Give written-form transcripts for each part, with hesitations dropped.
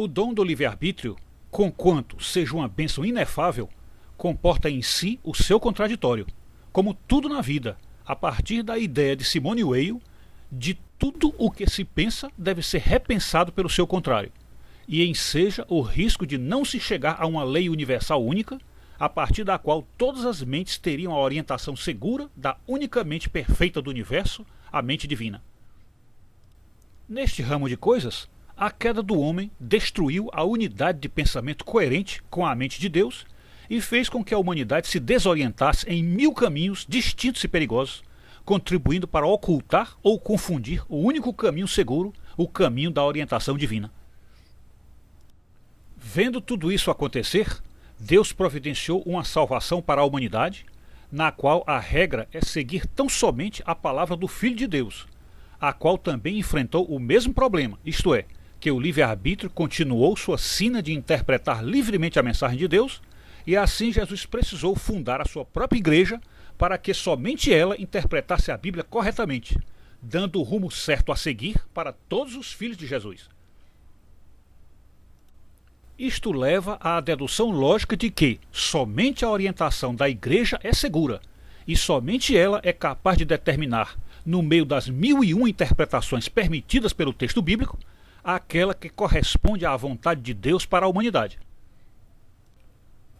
O dom do livre-arbítrio, conquanto seja uma bênção inefável, comporta em si o seu contraditório, como tudo na vida, a partir da ideia de Simone Weil, de tudo o que se pensa deve ser repensado pelo seu contrário, e enseja o risco de não se chegar a uma lei universal única, a partir da qual todas as mentes teriam a orientação segura da unicamente perfeita do universo, a mente divina. Neste ramo de coisas, a queda do homem destruiu a unidade de pensamento coerente com a mente de Deus e fez com que a humanidade se desorientasse em 1000 caminhos distintos e perigosos, contribuindo para ocultar ou confundir o único caminho seguro, o caminho da orientação divina. Vendo tudo isso acontecer, Deus providenciou uma salvação para a humanidade, na qual a regra é seguir tão somente a palavra do Filho de Deus, a qual também enfrentou o mesmo problema, isto é, que o livre-arbítrio continuou sua sina de interpretar livremente a mensagem de Deus, e assim Jesus precisou fundar a sua própria igreja para que somente ela interpretasse a Bíblia corretamente, dando o rumo certo a seguir para todos os filhos de Jesus. Isto leva à dedução lógica de que somente a orientação da igreja é segura, e somente ela é capaz de determinar, no meio das 1001 interpretações permitidas pelo texto bíblico, aquela que corresponde à vontade de Deus para a humanidade.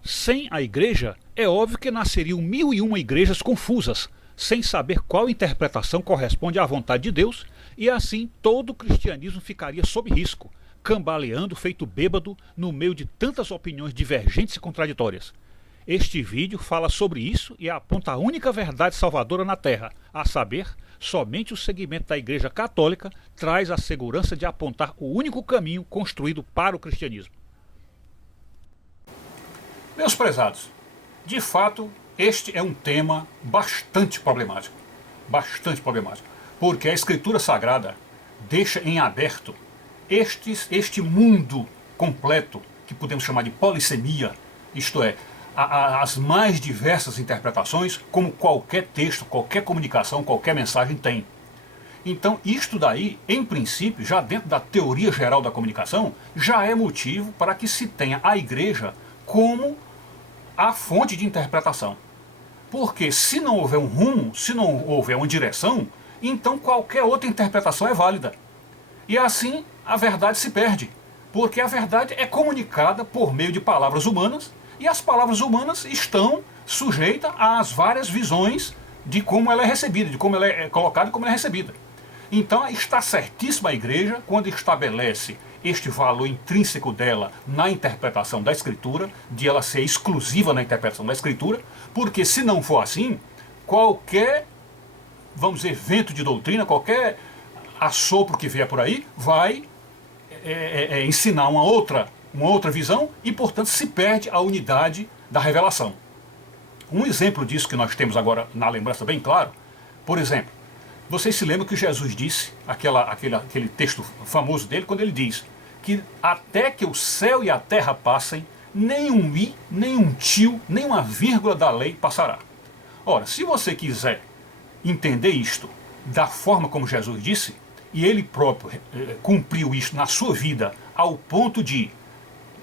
Sem a igreja, é óbvio que nasceriam 1001 igrejas confusas, sem saber qual interpretação corresponde à vontade de Deus, e assim todo o cristianismo ficaria sob risco, cambaleando feito bêbado no meio de tantas opiniões divergentes e contraditórias. Este vídeo fala sobre isso e aponta a única verdade salvadora na Terra, a saber, somente o segmento da Igreja Católica traz a segurança de apontar o único caminho construído para o cristianismo. Meus prezados, de fato, este é um tema bastante problemático, porque a Escritura Sagrada deixa em aberto este mundo completo, que podemos chamar de polissemia, isto é, as mais diversas interpretações, como qualquer texto, qualquer comunicação, qualquer mensagem tem. Então, isto daí, em princípio, já dentro da teoria geral da comunicação, já é motivo para que se tenha a igreja como a fonte de interpretação. Porque se não houver um rumo, se não houver uma direção, então qualquer outra interpretação é válida. E assim a verdade se perde, porque a verdade é comunicada por meio de palavras humanas, e as palavras humanas estão sujeitas às várias visões de como ela é recebida, de como ela é colocada e como ela é recebida. Então está certíssima a igreja quando estabelece este valor intrínseco dela na interpretação da Escritura, de ela ser exclusiva na interpretação da Escritura, porque se não for assim, qualquer, vamos dizer, vento de doutrina, qualquer assopro que vier por aí, vai ensinar uma outra visão e, portanto, se perde a unidade da revelação. Um exemplo disso que nós temos agora na lembrança bem claro, por exemplo, vocês se lembram que Jesus disse, aquele texto famoso dele, quando ele diz que até que o céu e a terra passem, nem um i, nem um tio, nem uma vírgula da lei passará. Ora, se você quiser entender isto da forma como Jesus disse, e ele próprio cumpriu isso na sua vida ao ponto de,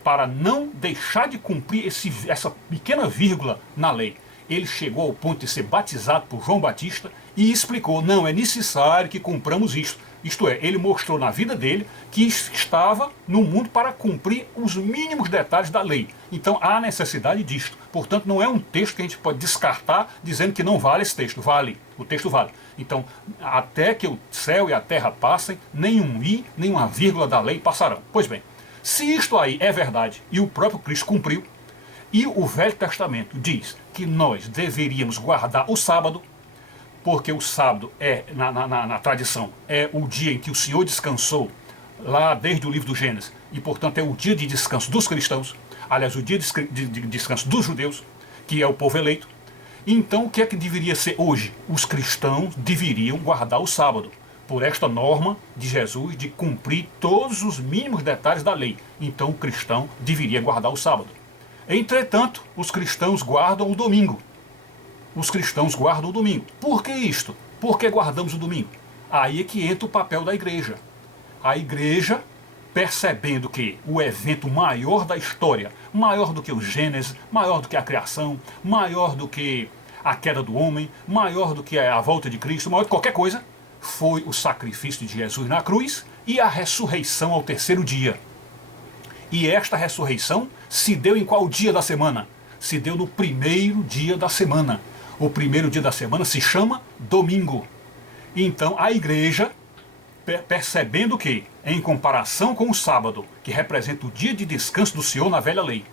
para não deixar de cumprir essa pequena vírgula na lei, ele chegou ao ponto de ser batizado por João Batista e explicou, não, é necessário que cumpramos isto. Isto é, ele mostrou na vida dele que estava no mundo para cumprir os mínimos detalhes da lei. Então há necessidade disto. Portanto, não é um texto que a gente pode descartar dizendo que não vale esse texto. Vale, o texto vale. Então, até que o céu e a terra passem, nem um i, nem uma vírgula da lei passarão. Pois bem, se isto aí é verdade e o próprio Cristo cumpriu, e o Velho Testamento diz que nós deveríamos guardar o sábado, porque o sábado na tradição, é o dia em que o Senhor descansou, lá desde o livro do Gênesis, e portanto é o dia de descanso dos cristãos, aliás, o dia de descanso dos judeus, que é o povo eleito. Então o que é que deveria ser hoje? Os cristãos deveriam guardar o sábado, por esta norma de Jesus de cumprir todos os mínimos detalhes da lei. Então o cristão deveria guardar o sábado. Entretanto, os cristãos guardam o domingo. Os cristãos guardam o domingo. Por que isto? Por que guardamos o domingo? Aí é que entra o papel da igreja. A igreja percebendo que o evento maior da história, maior do que o Gênesis, maior do que a criação, maior do que a queda do homem, maior do que a volta de Cristo, maior do que qualquer coisa, foi o sacrifício de Jesus na cruz e a ressurreição ao terceiro dia. E esta ressurreição se deu em qual dia da semana? Se deu no primeiro dia da semana. O primeiro dia da semana se chama domingo. Então a igreja, percebendo que, em comparação com o sábado, que representa o dia de descanso do Senhor na velha lei,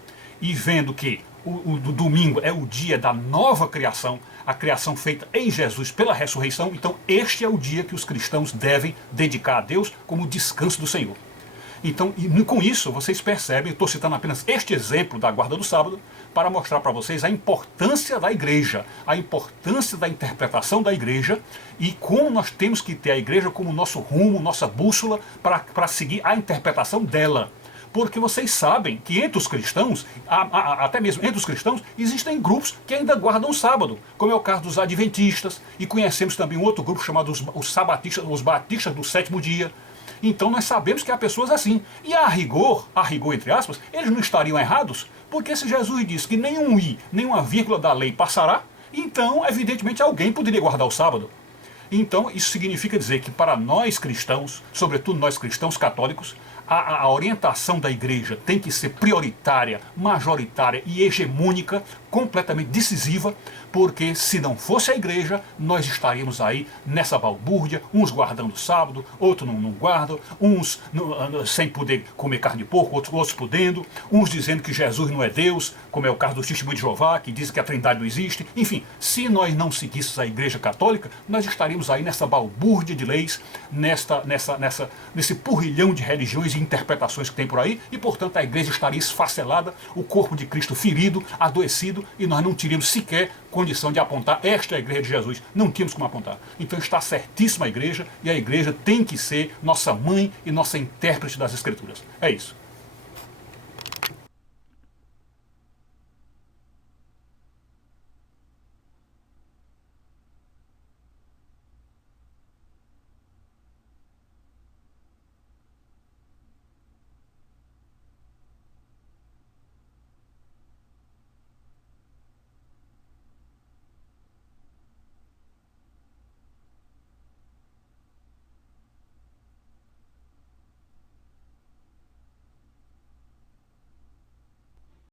e vendo que o domingo é o dia da nova criação, a criação feita em Jesus pela ressurreição, então este é o dia que os cristãos devem dedicar a Deus como descanso do Senhor. Então, com isso, vocês percebem, eu estou citando apenas este exemplo da guarda do sábado, para mostrar para vocês a importância da igreja, a importância da interpretação da igreja e como nós temos que ter a igreja como nosso rumo, nossa bússola, para seguir a interpretação dela. Porque vocês sabem que entre os cristãos, até mesmo entre os cristãos, existem grupos que ainda guardam o sábado, como é o caso dos adventistas, e conhecemos também um outro grupo chamado os sabatistas, os batistas do sétimo dia. Então nós sabemos que há pessoas assim. E a rigor entre aspas, eles não estariam errados, porque se Jesus disse que nenhum i, nenhuma vírgula da lei passará, então evidentemente alguém poderia guardar o sábado. Então isso significa dizer que para nós cristãos, sobretudo nós cristãos católicos, a orientação da igreja tem que ser prioritária, majoritária e hegemônica, completamente decisiva, porque se não fosse a igreja, nós estaríamos aí nessa balbúrdia, uns guardando o sábado, outros não guardam, uns sem poder comer carne de porco, outros podendo, uns dizendo que Jesus não é Deus, como é o caso do Testemunho de Jeová, que diz que a Trindade não existe. Enfim, se nós não seguíssemos a igreja católica, nós estaríamos aí nessa balbúrdia de leis, nesse porrilhão de religiões e interpretações que tem por aí, e portanto a igreja estaria esfacelada, o corpo de Cristo ferido, adoecido, e nós não teríamos sequer condição de apontar esta é a igreja de Jesus. Não tínhamos como apontar. Então está certíssima a igreja, e a igreja tem que ser nossa mãe e nossa intérprete das Escrituras. É isso.